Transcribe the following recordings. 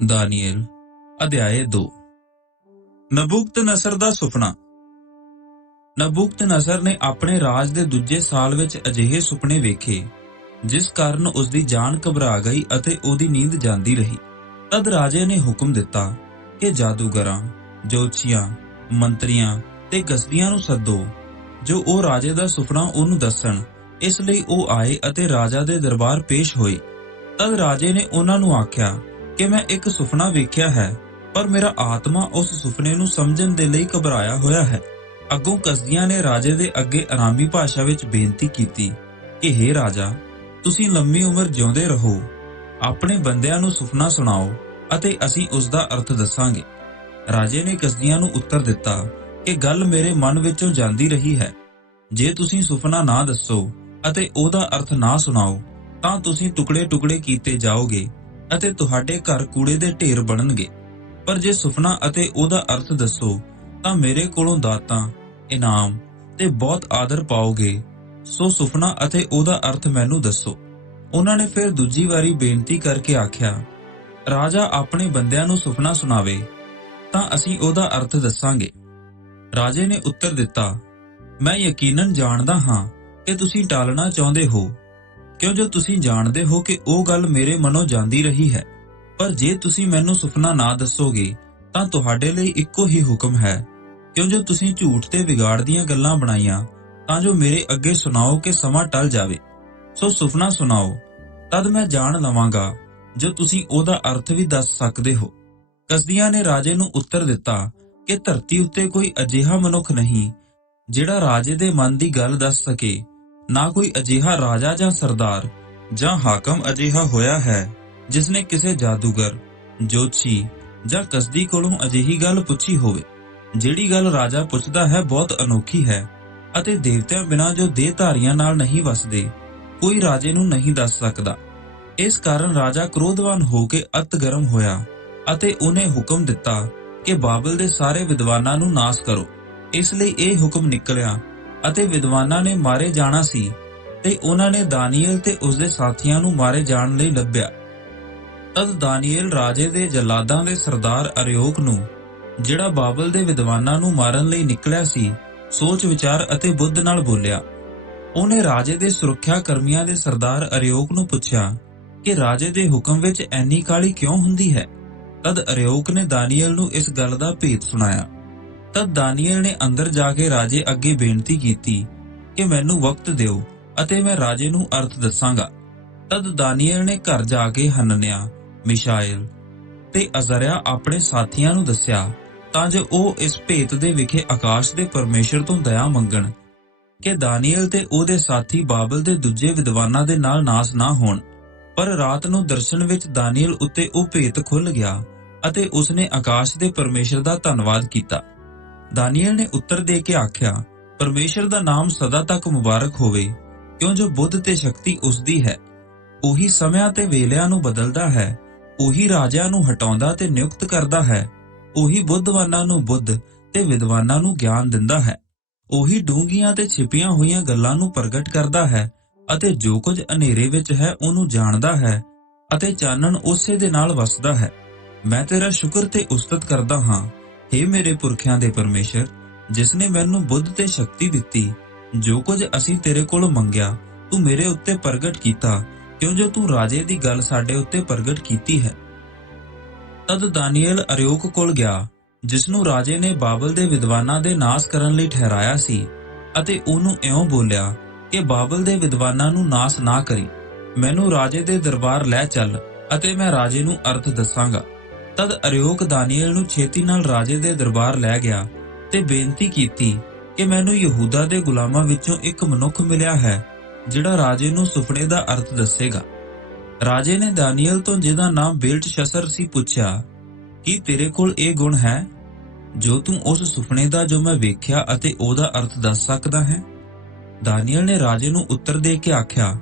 ਦਾਨੀਏਲ, ਅਧਿਆਏ 2 ਨਬੂਕਤ ਨਸਰ ਦਾ ਸੁਪਨਾ। ਨਬੂਕਤ ਨਸਰ ਨੇ ਆਪਣੇ ਰਾਜ ਦੇ ਦੂਜੇ ਸਾਲ ਵਿੱਚ ਅਜਿਹੇ ਸੁਪਨੇ ਵੇਖੇ, ਜਿਸ ਕਾਰਨ ਉਸ ਦੀ ਜਾਨ ਘਬਰਾ ਗਈ ਅਤੇ ਉਹਦੀ ਨੀਂਦ ਜਾਂਦੀ ਰਹੀ। ਤਦ ਰਾਜੇ ਨੇ ਹੁਕਮ ਦਿੱਤਾ ਕਿ ਜਾਦੂਗਰਾਂ, ਜੋਤਸ਼ੀਆਂ, ਮੰਤਰੀਆਂ ਤੇ ਗਸਦੀਆਂ ਨੂੰ ਸੱਦੋ, ਜੋ ਉਹ ਰਾਜੇ ਦਾ ਸੁਪਨਾ ਉਹਨੂੰ ਦੱਸਣ। ਇਸ ਲਈ ਉਹ ਆਏ ਅਤੇ ਰਾਜਾ ਦੇ ਦਰਬਾਰ ਪੇਸ਼ ਹੋਏ। ਤਦ ਰਾਜੇ ਨੇ ਉਹਨਾਂ ਨੂੰ ਆਖਿਆ ਕਿ ਮੈਂ ਇੱਕ ਸੁਪਨਾ ਵੇਖਿਆ ਹੈ, ਪਰ ਮੇਰਾ ਆਤਮਾ ਉਸ ਸੁਪਨੇ ਨੂੰ ਸਮਝਣ ਦੇ ਲਈ ਘਬਰਾਇਆ ਹੋਇਆ ਹੈ। ਅੱਗੋਂ ਕਸਦੀਆਂ ਨੇ ਰਾਜੇ ਦੇ ਅੱਗੇ ਆਰਾਮੀ ਭਾਸ਼ਾ ਵਿੱਚ ਬੇਨਤੀ ਕੀਤੀ, ਕਿ हे ਰਾਜਾ, ਤੁਸੀਂ ਲੰਮੀ ਉਮਰ ਜਿਉਂਦੇ ਰਹੋ, ਆਪਣੇ ਬੰਦਿਆਂ ਨੂੰ ਸੁਪਨਾ ਸੁਣਾਓ ਅਤੇ ਅਸੀਂ ਉਸ ਦਾ ਅਰਥ ਦੱਸਾਂਗੇ। ਰਾਜੇ ਨੇ ਕਸਦੀਆਂ ਨੂੰ ਉੱਤਰ ਦਿੱਤਾ ਕਿ ਗੱਲ ਮੇਰੇ ਮਨ ਵਿੱਚੋਂ ਜਾਂਦੀ ਰਹੀ ਹੈ। ਜੇ ਤੁਸੀਂ ਸੁਪਨਾ ਨਾ ਦੱਸੋ ਅਤੇ ਉਹਦਾ ਅਰਥ ਨਾ ਸੁਣਾਓ, ਤਾਂ ਤੁਸੀਂ ਟੁਕੜੇ-ਟੁਕੜੇ ਕੀਤੇ ਜਾਓਗੇ। ਅਤੇ ਤੁਹਾਡੇ ਘਰ ਕੂੜੇ ਦੇ ਢੇਰ ਬਣਨਗੇ। ਪਰ ਜੇ ਸੁਪਨਾ ਅਤੇ ਉਹਦਾ ਅਰਥ ਦੱਸੋ, ਤਾਂ ਮੇਰੇ ਕੋਲੋਂ ਦਾਤਾਂ, ਇਨਾਮ ਤੇ ਬਹੁਤ ਆਦਰ ਪਾਓਗੇ। ਸੋ ਸੁਪਨਾ ਅਤੇ ਉਹਦਾ ਅਰਥ ਮੈਨੂੰ ਦੱਸੋ। ਉਹਨਾਂ ਨੇ ਫਿਰ ਦੂਜੀ ਵਾਰੀ ਬੇਨਤੀ ਕਰਕੇ ਆਖਿਆ, ਰਾਜਾ ਆਪਣੇ ਬੰਦਿਆਂ ਨੂੰ ਸੁਪਨਾ ਸੁਣਾਵੇ, ਤਾਂ ਅਸੀਂ ਉਹਦਾ ਅਰਥ ਦੱਸਾਂਗੇ। ਰਾਜੇ ਨੇ ਉੱਤਰ ਦਿੱਤਾ, ਮੈਂ ਯਕੀਨਨ ਜਾਣਦਾ ਹਾਂ ਕਿ ਤੁਸੀਂ ਟਾਲਣਾ ਚਾਹੁੰਦੇ ਹੋ। ਕਿਉਂ ਜੋ ਤੁਸੀਂ ਜਾਣਦੇ ਹੋ ਕਿ ਉਹ ਗੱਲ ਮੇਰੇ ਮਨੋਂ ਜਾਂਦੀ ਰਹੀ ਹੈ? ਪਰ ਜੇ ਤੁਸੀਂ ਮੈਨੂੰ ਸੁਪਨਾ ਨਾ ਦੱਸੋਗੇ, ਤਾਂ ਤੁਹਾਡੇ ਲਈ ਇੱਕੋ ਹੀ ਹੁਕਮ ਹੈ। ਕਿਉਂ ਜੋ ਤੁਸੀਂ ਝੂਠ ਤੇ ਵਿਗਾੜ ਦੀਆਂ ਗੱਲਾਂ ਬਣਾਈਆਂ, ਤਾਂ ਜੋ ਮੇਰੇ ਅੱਗੇ ਸੁਣਾਓ ਕਿ ਸਮਾਂ ਟਲ ਜਾਵੇ। ਸੋ ਸੁਪਨਾ ਸੁਣਾਓ, ਤਦ ਮੈਂ ਜਾਣ ਲਵਾਂਗਾ, ਜੋ ਤੁਸੀਂ ਉਹਦਾ ਅਰਥ ਵੀ ਦੱਸ ਸਕਦੇ ਹੋ। ਕਸਦੀਆਂ ਨੇ ਰਾਜੇ ਨੂੰ ਉੱਤਰ ਦਿੱਤਾ ਕਿ ਧਰਤੀ ਉੱਤੇ ਕੋਈ ਅਜਿਹਾ ਮਨੁੱਖ ਨਹੀਂ, ਜਿਹੜਾ ਰਾਜੇ ਦੇ ਮਨ ਦੀ ਗੱਲ ਦੱਸ ਸਕੇ। ਨਾ ਕੋਈ ਅਜਿਹਾ ਰਾਜਾ ਜਾਂ ਸਰਦਾਰ ਜਾਂ ਹਾਕਮ ਅਜਿਹਾ ਹੋਇਆ ਹੈ ਜਿਸ ਨੇ ਕਿਸੇ ਜਾਦੂਗਰ, ਜੋਤਸ਼ੀ ਜਾਂ ਕਸਦੀ ਕੋਲੋਂ ਅਜਿਹੀ ਗੱਲ ਪੁੱਛੀ ਹੋਵੇ, ਜਿਹੜੀ ਗੱਲ ਰਾਜਾ ਪੁੱਛਦਾ ਹੈ ਬਹੁਤ ਅਨੋਖੀ ਹੈ ਅਤੇ ਦੇਵਤਿਆਂ ਬਿਨਾਂ ਜੋ ਦੇਹਧਾਰੀਆਂ ਨਾਲ ਨਹੀਂ ਵਸਦੇ, ਕੋਈ ਰਾਜੇ ਨੂੰ ਨਹੀਂ ਦੱਸ ਸਕਦਾ। ਇਸ ਕਾਰਨ ਰਾਜਾ ਕ੍ਰੋਧਵਾਨ ਹੋ ਕੇ ਅਤ ਗਰਮ ਹੋਇਆ ਅਤੇ ਉਹਨੇ ਹੁਕਮ ਦਿੱਤਾ ਕਿ ਬਾਬਲ ਦੇ ਸਾਰੇ ਵਿਦਵਾਨਾਂ ਨੂੰ ਨਾਸ ਕਰੋ। ਇਸ ਲਈ ਇਹ ਹੁਕਮ ਨਿਕਲਿਆ ਅਤੇ ਵਿਦਵਾਨਾਂ ਨੇ ਮਾਰੇ ਜਾਣਾ ਸੀ ਤੇ ਉਹਨਾਂ ਨੇ ਦਾਨੀਏਲ ਤੇ ਉਸਦੇ ਸਾਥੀਆਂ ਨੂੰ ਮਾਰੇ ਜਾਣ ਲਈ ਲੱਭਿਆ। ਤਦ ਦਾਨੀਏਲ ਰਾਜੇ ਦੇ ਜਲਾਦਾਂ ਦੇ ਸਰਦਾਰ ਅਰਯੋਕ ਨੂੰ, ਜਿਹੜਾ ਬਾਬਲ ਦੇ ਵਿਦਵਾਨਾਂ ਨੂੰ ਮਾਰਨ ਲਈ ਨਿਕਲਿਆ ਸੀ, ਸੋਚ ਵਿਚਾਰ ਅਤੇ ਬੁੱਧ ਨਾਲ ਬੋਲਿਆ। ਉਹਨੇ ਰਾਜੇ ਦੇ ਸੁਰੱਖਿਆ ਕਰਮੀਆਂ ਦੇ ਸਰਦਾਰ ਅਰਯੋਕ ਨੂੰ ਪੁੱਛਿਆ ਕਿ ਰਾਜੇ ਦੇ ਹੁਕਮ ਵਿੱਚ ਐਨੀ ਕਾਲੀ ਕਿਉਂ ਹੁੰਦੀ ਹੈ? ਤਦ ਅਰਿਯੋਕ ਨੇ ਦਾਨੀਏਲ ਨੂੰ ਇਸ ਗੱਲ ਦਾ ਭੇਤ ਸੁਣਾਇਆ। ਤਦ ਦਾਨੀਏਲ ਨੇ ਅੰਦਰ ਜਾ ਕੇ ਰਾਜੇ ਅੱਗੇ ਬੇਨਤੀ ਕੀਤੀ ਕਿ ਮੈਨੂੰ ਵਕਤ ਦਿਓ ਅਤੇ ਮੈਂ ਰਾਜੇ ਨੂੰ ਅਰਥ ਦੱਸਾਂਗਾ। ਤਦ ਦਾਨੀਏਲ ਨੇ ਘਰ ਜਾ ਕੇ ਹਨਨਿਆ, ਮਿਸ਼ਾਇਲ ਤੇ ਅਜ਼ਰਿਆ ਆਪਣੇ ਸਾਥੀਆਂ ਨੂੰ ਦੱਸਿਆ, ਤਾਂ ਜੋ ਉਹ ਇਸ ਭੇਤ ਦੇ ਵਿਖੇ ਆਕਾਸ਼ ਦੇ ਪਰਮੇਸ਼ਰ ਤੋਂ ਦਇਆ ਮੰਗਣ ਕਿ ਦਾਨੀਏਲ ਤੇ ਉਹਦੇ ਸਾਥੀ ਬਾਬਲ ਦੇ ਦੂਜੇ ਵਿਦਵਾਨਾਂ ਦੇ ਨਾਲ ਨਾਸ ਨਾ ਹੋਣ। ਪਰ ਰਾਤ ਨੂੰ ਦਰਸ਼ਨ ਵਿੱਚ ਦਾਨੀਏਲ ਉੱਤੇ ਉਹ ਭੇਤ ਖੁੱਲ ਗਿਆ ਅਤੇ ਉਸਨੇ ਆਕਾਸ਼ ਦੇ ਪਰਮੇਸ਼ਰ ਦਾ ਧੰਨਵਾਦ ਕੀਤਾ। ਦਾਨੀਏਲ ਨੇ ਉੱਤਰ ਦੇ ਕੇ ਆਖਿਆ, ਪਰਮੇਸ਼ਰ ਦਾ ਨਾਮ ਸਦਾ ਤੱਕ ਮੁਬਾਰਕ ਹੋਵੇ, ਕਿਉਂ ਜੋ ਬੁੱਧ ਤੇ ਸ਼ਕਤੀ ਉਸ ਦੀ ਹੈ, ਉਹੀ ਸਮਿਆਂ ਤੇ ਵੇਲਿਆਂ ਨੂੰ ਬਦਲਦਾ ਹੈ, ਉਹੀ ਰਾਜਿਆਂ ਨੂੰ ਹਟਾਉਂਦਾ ਤੇ ਨਿਯੁਕਤ ਕਰਦਾ ਹੈ, ਉਹੀ ਬੁੱਧਵਾਨਾਂ ਨੂੰ ਬੁੱਧ ਤੇ ਵਿਦਵਾਨਾਂ ਨੂੰ ਗਿਆਨ ਦਿੰਦਾ ਹੈ, ਉਹੀ ਡੂੰਘੀਆਂ ਤੇ ਛਿਪੀਆਂ ਹੋਈਆਂ ਗੱਲਾਂ ਨੂੰ ਪ੍ਰਗਟ ਕਰਦਾ ਹੈ ਅਤੇ ਜੋ ਕੁਝ ਹਨੇਰੇ ਵਿੱਚ ਹੈ ਉਹਨੂੰ ਜਾਣਦਾ ਹੈ ਅਤੇ ਚਾਨਣ ਉਸੇ ਦੇ ਨਾਲ ਵਸਦਾ ਹੈ। ਮੈਂ ਤੇਰਾ ਸ਼ੁਕਰ ਤੇ ਉਸਤਤ ਕਰਦਾ ਹਾਂ। हे ਮੇਰੇ ਪੁਰਖਿਆਂ ਦੇ ਪਰਮੇਸ਼ਰ, ਜਿਸ ਨੇ ਮੈਨੂੰ ਬੁੱਧ ਤੇ ਸ਼ਕਤੀ ਦਿੱਤੀ, ਜੋ ਕੁਝ ਅਸੀਂ ਤੇਰੇ ਕੋਲੋਂ ਮੰਗਿਆ, ਤੂੰ ਮੇਰੇ ਉੱਤੇ ਪ੍ਰਗਟ ਕੀਤਾ, ਕਿਉਂ ਜੋ ਤੂੰ ਰਾਜੇ ਦੀ ਗੱਲ ਸਾਡੇ ਉੱਤੇ ਪ੍ਰਗਟ ਕੀਤੀ ਹੈ? ਤਦ ਦਾਨੀਏਲ ਅਰਿਯੋਕ ਕੋਲ ਗਿਆ, ਜਿਸ ਨੂੰ ਰਾਜੇ ਨੇ ਬਾਬਲ ਦੇ ਵਿਦਵਾਨਾਂ ਦੇ ਨਾਸ ਕਰਨ ਲਈ ਠਹਿਰਾਇਆ ਸੀ, ਅਤੇ ਉਹਨੂੰ ਇਉਂ ਬੋਲਿਆ ਕਿ ਬਾਬਲ ਦੇ ਵਿਦਵਾਨਾਂ ਨੂੰ ਨਾਸ ਨਾ ਕਰੀ, ਮੈਨੂੰ ਰਾਜੇ ਦੇ ਦਰਬਾਰ ਲੈ ਚੱਲ, ਅਤੇ ਮੈਂ ਰਾਜੇ ਨੂੰ ਅਰਥ ਦੱਸਾਂਗਾ। ਤਦ ਅਰਿਯੋਕ ਦਾਨੀਏਲ ਨੂੰ ਛੇਤੀ ਨਾਲ ਰਾਜੇ ਦੇ ਦਰਬਾਰ ਲੈ ਗਿਆ ਤੇ ਬੇਨਤੀ ਕੀਤੀ ਕਿ ਮੈਨੂੰ ਯਹੂਦਾ ਦੇ ਗੁਲਾਮਾਂ ਵਿੱਚੋਂ ਇੱਕ ਮਨੁੱਖ ਮਿਲਿਆ ਹੈ, ਜਿਹੜਾ ਰਾਜੇ ਨੂੰ ਸੁਪਨੇ ਦਾ ਅਰਥ ਦੱਸੇਗਾ। ਰਾਜੇ ਨੇ ਦਾਨੀਏਲ ਤੋਂ ਜਿਹਦਾ ਨਾਮ ਬੇਲਟਸ਼ਸਰ ਸੀ ਪੁੱਛਿਆ, ਕੀ ਤੇਰੇ ਕੋਲ ਇਹ ਗੁਣ ਹੈ, ਜੋ ਤੂੰ ਉਸ ਸੁਪਨੇ ਦਾ ਜੋ ਮੈਂ ਵੇਖਿਆ ਅਤੇ ਉਹਦਾ ਅਰਥ ਦੱਸ ਸਕਦਾ ਹੈ? ਦਾਨੀਏਲ ਨੇ ਰਾਜੇ ਨੂੰ ਉੱਤਰ ਦੇ ਕੇ ਆਖਿਆ,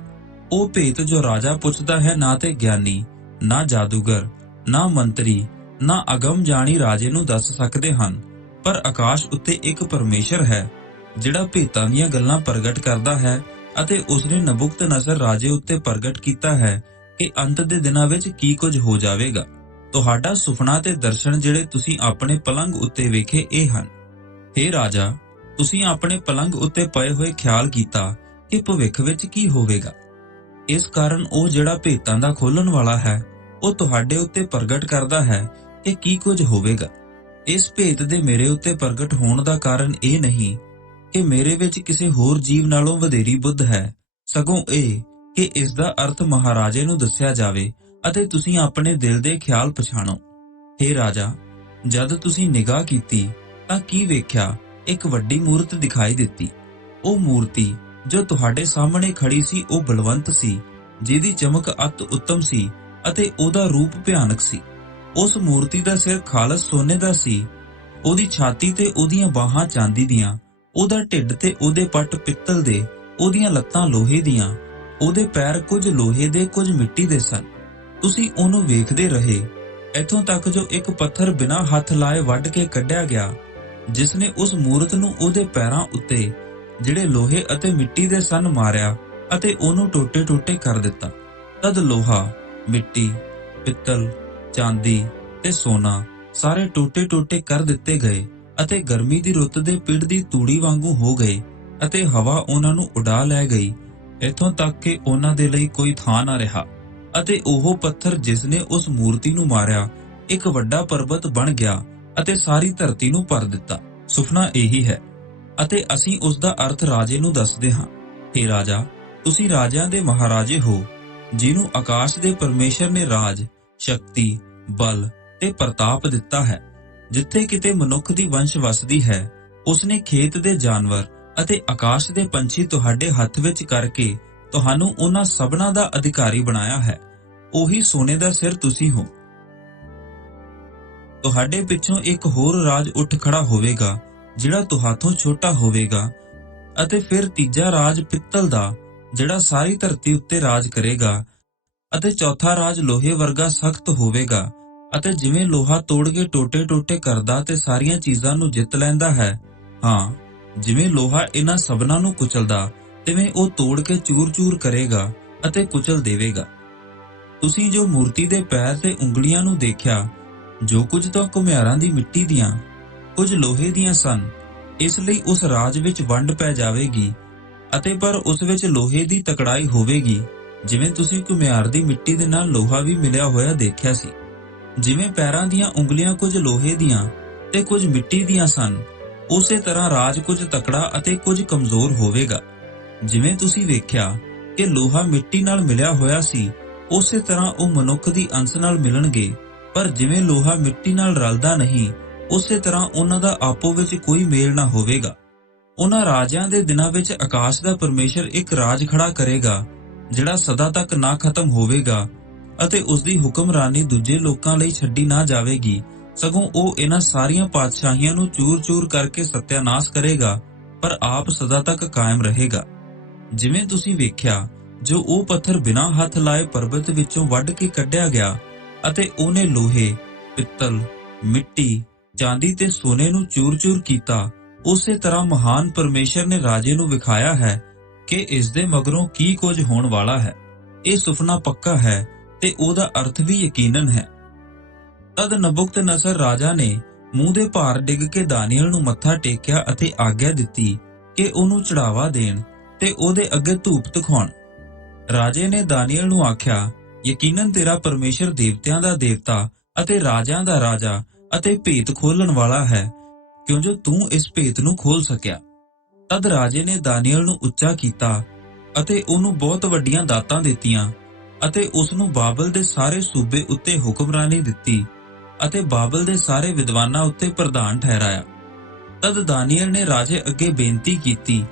ਉਹ ਭੇਤ ਜੋ ਰਾਜਾ ਪੁੱਛਦਾ ਹੈ ਨਾ ਤੇ ਗਿਆਨੀ, ਨਾ ਜਾਦੂਗਰ, ਨਾ ਮੰਤਰੀ ਨਾ ਅਗਮ ਜਾਣੀ ਰਾਜੇ ਨੂੰ ਦੱਸ ਸਕਦੇ ਹਨ, ਪਰ ਆਕਾਸ਼ ਉੱਤੇ ਇੱਕ ਪਰਮੇਸ਼ਰ ਹੈ, ਜਿਹੜਾ ਭੇਤਾਂ ਦੀਆਂ ਗੱਲਾਂ ਪ੍ਰਗਟ ਕਰਦਾ ਹੈ ਅਤੇ ਉਸਨੇ ਨਬੁਕਤ ਰਾਜੇ ਉੱਤੇ ਪ੍ਰਗਟ ਕੀਤਾ ਹੈ ਕਿ ਅੰਤ ਦੇ ਦਿਨਾਂ ਵਿੱਚ ਕੀ ਕੁਝ ਹੋ ਜਾਵੇਗਾ। ਤੁਹਾਡਾ ਸੁਪਨਾ ਤੇ ਦਰਸ਼ਨ ਜਿਹੜੇ ਤੁਸੀਂ ਆਪਣੇ ਪਲੰਗ ਉੱਤੇ ਵੇਖੇ ਇਹ ਹਨ। हे ਰਾਜਾ, ਤੁਸੀਂ ਆਪਣੇ ਪਲੰਗ ਉੱਤੇ ਪਏ ਹੋਏ ਖਿਆਲ ਕੀਤਾ ਕਿ ਭਵਿੱਖ ਵਿੱਚ ਕੀ ਹੋਵੇਗਾ। ਇਸ ਕਾਰਨ ਉਹ ਜਿਹੜਾ ਭੇਤਾਂ ਦਾ ਖੋਲਣ ਵਾਲਾ ਹੈ, ਉਹ ਤੁਹਾਡੇ ਉੱਤੇ ਪ੍ਰਗਟ ਕਰਦਾ ਹੈ ਕਿ ਕੀ ਕੁਝ ਹੋਵੇਗਾ? ਇਸ ਭੇਤ ਦੇ ਮੇਰੇ ਉੱਤੇ ਪ੍ਰਗਟ ਹੋਣ ਦਾ ਕਾਰਨ ਇਹ ਨਹੀਂ ਕਿ ਮੇਰੇ ਵਿੱਚ ਕਿਸੇ ਹੋਰ ਜੀਵ ਨਾਲੋਂ ਵਧੇਰੀ ਬੁੱਧ ਹੈ। ਸਗੋਂ ਇਹ ਕਿ ਇਸ ਦਾ ਅਰਥ ਮਹਾਰਾਜੇ ਨੂੰ ਦੱਸਿਆ ਜਾਵੇ ਅਤੇ ਤੁਸੀਂ ਆਪਣੇ ਦਿਲ ਦੇ ਖਿਆਲ ਪਛਾਣੋ। हे ਰਾਜਾ, ਜਦ ਤੁਸੀਂ ਨਿਗਾਹ ਕੀਤੀ, ਤਾਂ ਕੀ ਵੇਖਿਆ? ਇੱਕ ਵੱਡੀ ਮੂਰਤ ਦਿਖਾਈ ਦਿੱਤੀ। ਉਹ ਮੂਰਤੀ ਜੋ ਤੁਹਾਡੇ ਸਾਹਮਣੇ ਖੜੀ ਸੀ, ਉਹ ਬਲਵੰਤ ਸੀ, ਜਿਹਦੀ ਚਮਕ ਅਤ ਉੱਤਮ ਸੀ ਅਤੇ ਉਹਦਾ ਰੂਪ ਭਿਆਨਕ ਸੀ। ਉਸ ਮੂਰਤੀ ਦਾ ਸਿਰ ਖਾਲਸ ਸੋਨੇ ਦਾ ਸੀ। ਉਹਦੀ ਛਾਤੀ ਤੇ ਉਹਦੀਆਂ ਬਾਹਾਂ ਚਾਂਦੀ ਦੀਆਂ, ਉਹਦਾ ਢਿੱਡ ਤੇ ਉਹਦੇ ਪੱਟ ਪਿੱਤਲ ਦੇ, ਉਹਦੀਆਂ ਲੱਤਾਂ ਲੋਹੇ ਦੀਆਂ, ਉਹਦੇ ਪੈਰ ਕੁਝ ਲੋਹੇ ਦੇ, ਕੁਝ ਮਿੱਟੀ ਦੇ ਸਨ। ਤੁਸੀਂ ਉਹਨੂੰ ਵੇਖਦੇ ਰਹੇ। ਇੱਥੋਂ ਤੱਕ ਜੋ ਇੱਕ ਪੱਥਰ ਬਿਨਾਂ ਹੱਥ ਲਾਏ ਵੱਢ ਕੇ ਕੱਢਿਆ ਗਿਆ, ਜਿਸ ਨੇ ਉਸ ਮੂਰਤ ਨੂੰ ਉਹਦੇ ਪੈਰਾਂ ਉੱਤੇ, ਜਿਹੜੇ ਲੋਹੇ ਅਤੇ ਮਿੱਟੀ ਦੇ ਸਨ, ਮਾਰਿਆ ਅਤੇ ਉਹਨੂੰ ਟੋਟੇ-ਟੋਟੇ ਕਰ ਦਿੱਤਾ। ਤਦ ਲੋਹਾ, ਮਿੱਟੀ, ਪਿੱਤਲ ਚਾਂਦੀ ਤੇ ਸੋਨਾ ਸਾਰੇ ਟੋਟੇ-ਟੋਟੇ ਕਰ ਦਿੱਤੇ ਗਏ ਅਤੇ ਗਰਮੀ ਦੀ ਰੁੱਤ ਦੇ ਪਿੜ ਦੀ ਤੂੜੀ ਵਾਂਗੂ ਹੋ ਗਏ ਅਤੇ ਹਵਾ ਉਹਨਾਂ ਨੂੰ ਉਡਾ ਲੈ ਗਈ। ਇੱਥੋਂ ਤੱਕ ਕਿ ਉਹਨਾਂ ਦੇ ਲਈ ਕੋਈ ਥਾਂ ਨਾ ਰਿਹਾ ਅਤੇ ਉਹ ਪੱਥਰ ਜਿਸ ਨੇ ਉਸ ਮੂਰਤੀ ਨੂੰ ਮਾਰਿਆ, ਇੱਕ ਵੱਡਾ ਪਰਬਤ ਬਣ ਗਿਆ ਅਤੇ ਸਾਰੀ ਧਰਤੀ ਨੂੰ ਭਰ ਦਿੱਤਾ। ਸੁਪਨਾ ਇਹੀ ਹੈ ਅਤੇ ਅਸੀਂ ਉਸ ਦਾ ਅਰਥ ਰਾਜੇ ਨੂੰ ਦੱਸਦੇ ਹਾਂ। हे ਰਾਜਾ, ਤੁਸੀਂ ਰਾਜਿਆਂ ਦੇ ਮਹਾਰਾਜੇ ਹੋ, ਜਿਹਨੂੰ ਆਕਾਸ਼ ਦੇ ਪਰਮੇਸ਼ਰ ਨੇ ਰਾਜ ਸ਼ਕਤੀ, ਬਲ ਤੇ ਪ੍ਰਤਾਪ ਦਿੱਤਾ ਹੈ। ਜਿੱਥੇ ਕਿਤੇ ਮਨੁੱਖ ਦੀ ਵੰਸ਼ ਵਸਦੀ ਹੈ, ਉਸਨੇ ਖੇਤ ਦੇ ਜਾਨਵਰ ਅਤੇ ਆਕਾਸ਼ ਦੇ ਪੰਛੀ ਤੁਹਾਡੇ ਹੱਥ ਵਿੱਚ ਕਰਕੇ ਤੁਹਾਨੂੰ ਉਹਨਾਂ ਸਭਨਾਂ ਦਾ ਅਧਿਕਾਰੀ ਬਣਾਇਆ ਹੈ। ਉਹੀ ਸੋਨੇ ਦਾ ਸਿਰ ਤੁਸੀਂ ਹੋ। ਤੁਹਾਡੇ ਪਿੱਛੋਂ ਇੱਕ ਹੋਰ ਰਾਜ ਉੱਠ ਖੜਾ ਹੋਵੇਗਾ, ਜਿਹੜਾ ਤੁਹਾਥੋਂ ਛੋਟਾ ਹੋਵੇਗਾ, ਅਤੇ ਫਿਰ ਤੀਜਾ ਰਾਜ ਪਿੱਤਲ ਦਾ, ਜਿਹੜਾ ਸਾਰੀ ਧਰਤੀ ਉੱਤੇ ਰਾਜ ਕਰੇਗਾ ਅਤੇ ਚੌਥਾ ਰਾਜ ਲੋਹੇ ਵਰਗਾ ਸਖਤ ਹੋਵੇਗਾ ਅਤੇ ਜਿਵੇਂ ਲੋਹਾ ਤੋੜ ਕੇ ਟੋਟੇ-ਟੋਟੇ ਕਰਦਾ ਤੇ ਸਾਰੀਆਂ ਚੀਜ਼ਾਂ ਨੂੰ ਜਿੱਤ ਲੈਂਦਾ ਹੈ, ਹਾਂ, ਜਿਵੇਂ ਲੋਹਾ ਇਹਨਾਂ ਸਭਨਾਂ ਨੂੰ ਕੁਚਲਦਾ, ਤਿਵੇਂ ਉਹ ਤੋੜ ਕੇ ਚੂਰ-ਚੂਰ ਕਰੇਗਾ ਅਤੇ ਕੁਚਲ ਦੇਵੇਗਾ। ਤੁਸੀਂ ਜੋ ਮੂਰਤੀ ਦੇ ਪੈਰ ਤੇ ਉਂਗਲੀਆਂ ਨੂੰ ਦੇਖਿਆ, ਜੋ ਕੁਝ ਤਾਂ ਘੁਮਿਆਰਾਂ ਦੀ ਮਿੱਟੀ ਦੀਆਂ, ਕੁਝ ਲੋਹੇ ਦੀਆਂ ਸਨ, ਇਸ ਲਈ ਉਸ ਰਾਜ ਵਿੱਚ ਵੰਡ ਪੈ ਜਾਵੇਗੀ ਅਤੇ ਪਰ ਉਸ ਵਿੱਚ ਲੋਹੇ ਦੀ ਤਕੜਾਈ ਹੋਵੇਗੀ। ਜਿਵੇਂ ਤੁਸੀਂ ਘੁਮਿਆਰ ਦੀ ਮਿੱਟੀ ਦੇ ਨਾਲ ਲੋਹਾ ਵੀ ਮਿਲਿਆ ਹੋਇਆ ਦੇਖਿਆ ਸੀ, ਜਿਵੇਂ ਪੈਰਾਂ ਦੀਆਂ ਉਂਗਲੀਆਂ ਕੁਝ ਲੋਹੇ ਦੀਆਂ ਤੇ ਕੁਝ ਮਿੱਟੀ ਦੀਆਂ ਸਨ, ਉਸੇ ਤਰ੍ਹਾਂ ਰਾਜ ਕੁਝ ਤਕੜਾ ਅਤੇ ਕੁਝ ਕਮਜ਼ੋਰ ਹੋਵੇਗਾ। ਜਿਵੇਂ ਤੁਸੀਂ ਵੇਖਿਆ ਕਿ ਲੋਹਾ ਮਿੱਟੀ ਨਾਲ ਮਿਲਿਆ ਹੋਇਆ ਸੀ, ਉਸੇ ਤਰ੍ਹਾਂ ਉਹ ਮਨੁੱਖ ਦੀ ਅੰਸ਼ ਨਾਲ ਮਿਲਣਗੇ, ਪਰ ਜਿਵੇਂ ਲੋਹਾ ਮਿੱਟੀ ਨਾਲ ਰਲਦਾ ਨਹੀਂ, ਉਸੇ ਤਰ੍ਹਾਂ ਉਹਨਾਂ ਦਾ ਆਪੋ ਵਿੱਚ ਕੋਈ ਮੇਲ ਨਾ ਹੋਵੇਗਾ। ਉਹਨਾਂ ਰਾਜਿਆਂ ਦੇ ਦਿਨਾਂ ਵਿੱਚ ਆਕਾਸ਼ ਦਾ ਪਰਮੇਸ਼ਰ ਇੱਕ ਰਾਜ ਖੜਾ ਕਰੇਗਾ ਜਿਹੜਾ ਸਦਾ ਤੱਕ ਨਾ ਖਤਮ ਹੋਵੇਗਾ ਅਤੇ ਉਸ ਦੀ ਹੁਕਮਰਾਨੀ ਦੂਜੇ ਲੋਕਾਂ ਲਈ ਛੱਡੀ ਨਾ ਜਾਵੇਗੀ, ਸਗੋਂ ਉਹ ਇਹਨਾਂ ਸਾਰੀਆਂ ਪਾਤਸ਼ਾਹੀਆਂ ਨੂੰ ਚੂਰ-ਚੂਰ ਕਰਕੇ ਸਤਿਆਨਾਸ਼ ਕਰੇਗਾ, ਪਰ ਆਪ ਸਦਾ ਤੱਕ ਕਾਇਮ ਰਹੇਗਾ। ਜਿਵੇਂ ਤੁਸੀਂ ਵੇਖਿਆ, ਜੋ ਉਹ ਪੱਥਰ ਬਿਨਾਂ ਹੱਥ ਲਾਏ ਪਰਬਤ ਵਿੱਚੋਂ ਵੱਢ ਕੇ ਕੱਢਿਆ ਗਿਆ ਅਤੇ ਉਹਨੇ ਲੋਹੇ, ਪਿੱਤਲ, ਮਿੱਟੀ, ਚਾਂਦੀ ਤੇ ਸੋਨੇ ਨੂੰ ਚੂਰ-ਚੂਰ ਕੀਤਾ, ਉਸੇ ਤਰ੍ਹਾਂ ਮਹਾਨ ਪਰਮੇਸ਼ਰ ਨੇ ਰਾਜੇ ਨੂੰ ਵਿਖਾਇਆ ਹੈ ਕਿ ਇਸ ਦੇ ਮਗਰੋਂ ਕੀ ਕੁਝ ਹੋਣ ਵਾਲਾ ਹੈ। ਇਹ ਸੁਪਨਾ ਪੱਕਾ ਹੈ ਤੇ ਉਹਦਾ ਅਰਥ ਵੀ ਯਕੀਨਨ ਹੈ। ਤਦ ਨਬੁਕਤ ਨਸਰ ਰਾਜਾ ਨੇ ਮੂੰਹ ਦੇ ਭਾਰ ਡਿੱਗ ਕੇ ਦਾਨੀਅਲ ਨੂੰ ਮੱਥਾ ਟੇਕਿਆ ਅਤੇ ਆਗਿਆ ਦਿੱਤੀ ਕਿ ਉਹਨੂੰ ਚੜਾਵਾ ਦੇਣ ਤੇ ਉਹਦੇ ਅੱਗੇ ਧੂਪ ਦਿਖਾਉਣ ਰਾਜੇ ਨੇ ਦਾਨੀਅਲ ਨੂੰ ਆਖਿਆ, ਯਕੀਨਨ ਤੇਰਾ ਪਰਮੇਸ਼ਰ ਦੇਵਤਿਆਂ ਦਾ ਦੇਵਤਾ ਅਤੇ ਰਾਜਿਆਂ ਦਾ ਰਾਜਾ ਅਤੇ ਭੇਤ ਖੋਲਣ ਵਾਲਾ ਹੈ। ਕਿਉਂ ਜੋ ਤੂੰ ਇਸ ਭੇਤ ਨੂੰ ਖੋਲ ਸਕਿਆ? ਤਦ ਰਾਜੇ ਨੇ ਦਾਨੀਅਲ ਨੂੰ ਉੱਚਾ ਕੀਤਾ ਅਤੇ ਉਹਨੂੰ ਬਹੁਤ ਵੱਡੀਆਂ ਦਾਤਾਂ ਦਿੱਤੀਆਂ ਅਤੇ ਉਸ ਨੂੰ ਬਾਬਲ ਦੇ ਸਾਰੇ ਸੂਬੇ ਉੱਤੇ ਹੁਕਮਰਾਨੀ ਦਿੱਤੀ ਅਤੇ ਬਾਬਲ ਦੇ ਸਾਰੇ ਵਿਦਵਾਨਾਂ ਉੱਤੇ ਪ੍ਰਧਾਨ ਠਹਿਰਾਇਆ। ਤਦ ਦਾਨੀਅਲ ਨੇ ਰਾਜੇ ਅੱਗੇ ਬੇਨਤੀ ਕੀਤੀ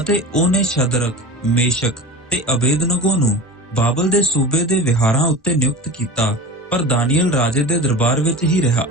ਅਤੇ ਉਹਨੇ ਸ਼ਦਰਕ, ਮੇਸ਼ਕ ਤੇ ਅਬੇਦਨਗੋ ਨੂੰ ਬਾਬਲ ਦੇ ਸੂਬੇ ਦੇ ਵਿਹਾਰਾਂ ਉੱਤੇ ਨਿਯੁਕਤ ਕੀਤਾ, ਪਰ ਦਾਨੀਅਲ ਰਾਜੇ ਦੇ ਦਰਬਾਰ ਵਿੱਚ ਹੀ ਰਿਹਾ।